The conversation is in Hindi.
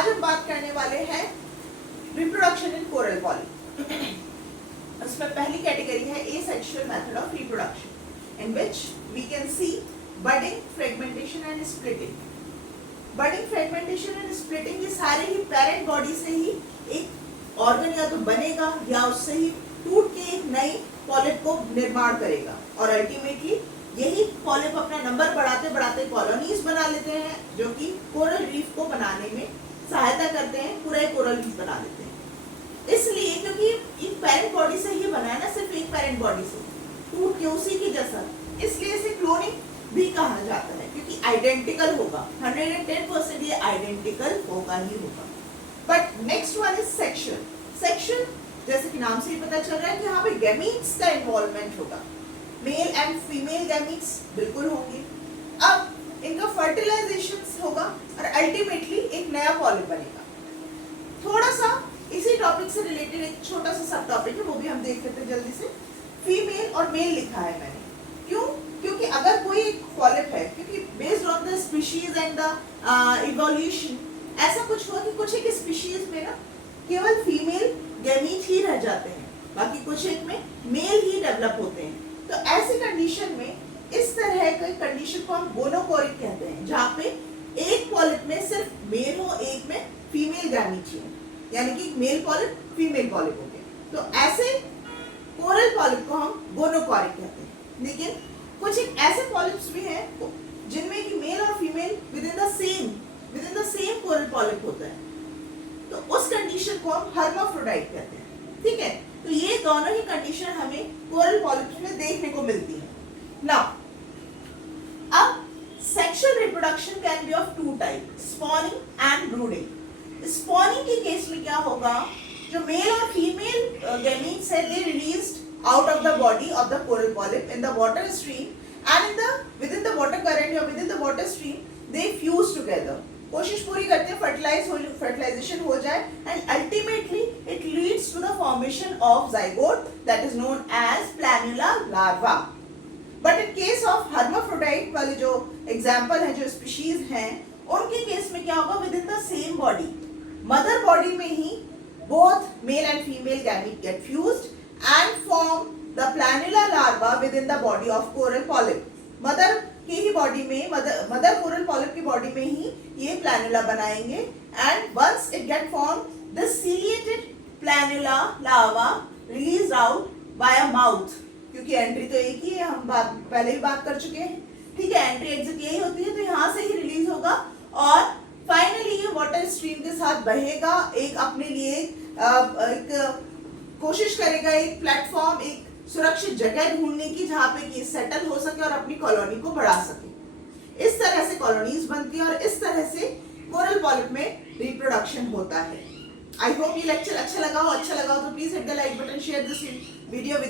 आज हम बात करने वाले हैं रिप्रोडक्शन इन कोरल पॉलिप। उसमें पहली कैटेगरी है asexual method of reproduction in which we can see budding, fragmentation and splitting. Budding, fragmentation and splitting ये सारे ही पेरेंट बॉडी से ही एक ऑर्गन या तो बनेगा या उससे ही टूट के एक नई पॉलिप को निर्माण करेगा और अल्टीमेटली यही पॉलिप अपना नंबर बढ़ाते बढ़ाते कॉलोनीज बना लेते हैं जो कि कोरल रीफ को बनाने में सहायता करते हैं, पूरा कोरल रीफ बना लेते हैं। इसलिए क्योंकि एक पेरेंट बॉडी से ही बना है ना, सिर्फ एक पेरेंट बॉडी से टूट के उसी के जैसा, इसलिए इसे क्लोनिंग भी कहा जाता है क्योंकि आइडेंटिकल होगा, 110% ये आइडेंटिकल होगा ही होगा। But next one is section. Section जैसे कि नाम से ही पता चल रहा है कि यहाँ पे गैमीट्स का इन्वॉल्वमेंट होगा, मेल एंड फीमेल गैमीट्स बिल्कुल होंगे। अब इनका फर्टिलाइजेशन होगा और अल्टीमेटली एक नया पॉलिप बनेगा। थोड़ा सा इसी टॉपिक से रिलेटेड एक छोटा सा सब टॉपिक है, वो भी हम देख लेते हैं जल्दी से। फीमेल और मेल लिखा है मैंने, क्यों? क्योंकि अगर कोई एक पॉलिप है, क्योंकि based on the species and the evolution ऐसा कुछ हुआ कि कुछ एक स्पीशीज में ना केवल फीमेल गैमीट ही रह जाते हैं, बाकी कुछ एक में मेल ही डेवलप होते हैं। तो ऐसी कंडीशन में इस तरह के कंडीशन को हम गोनोकोरिक कहते हैं, जहाँ पे एक पॉलिप में सिर्फ मेल हो, एक में फीमेल गैमीट हो, यानी कि मेल पॉलिप फीमेल पॉलिप हो गए। तो ऐसे कोरल पॉलिप को हम गोनोकोरिक कहते हैं। लेकिन कुछ एक ऐसे पॉलिप्स भी हैं जिनमें कि मेल और female with in the same coral polyp होता है, तो उस कंडीशन को हम हर्माफ्रोडाइट कहते हैं। ठीक है, तो ये दोनों ही कंडीशन हमें कोरल पॉलिप्स में देखने को मिलती है। नाउ अब sexual reproduction can be of two type, spawning and brooding. Spawning के केस में क्या होगा, जो मेल और फीमेल गैमीट्स है they released out of the body of the coral polyp in the water stream and with in the water current या with in the water stream they fuse together. कोशिश पूरी करते हैं फर्टिलाइजेशन हो जाए and ultimately it leads to the formation of zygote that is known as planula larva. But in case of hermaphrodite वाले जो एग्जांपल है, जो स्पीशीज हैं, उनके केस में क्या होगा, with in the same body, mother body में ही both male and female gamete get fused and form the planula larva with in the body of coral polyp. Mother की ही बॉडी में, मदर कोरल पॉलिप की बॉडी में ही ये प्लैनुला बनाएंगे and once it get form this ciliated planula larva release out by a mouth, क्योंकि एंट्री तो एक ही है, हम पहले ही बात कर चुके हैं। ठीक है, एंट्री एग्जिट यही होती है, तो यहाँ से ही रिलीज होगा और फाइनली ये वाटर स्ट्रीम के साथ बहेगा, एक अपने लिए एक कोशिश करेगा, एक प्लेटफॉर्म, एक सुरक्षित जगह ढूंढने की जहाँ पे कि सेटल हो सके और अपनी कॉलोनी को बढ़ा सके। इस तरह से कॉलोनीज बनती है और इस तरह से कोरल पॉलिप में रिप्रोडक्शन होता है। आई होप ये लेक्चर अच्छा लगा हो तो please hit the like button, share this video with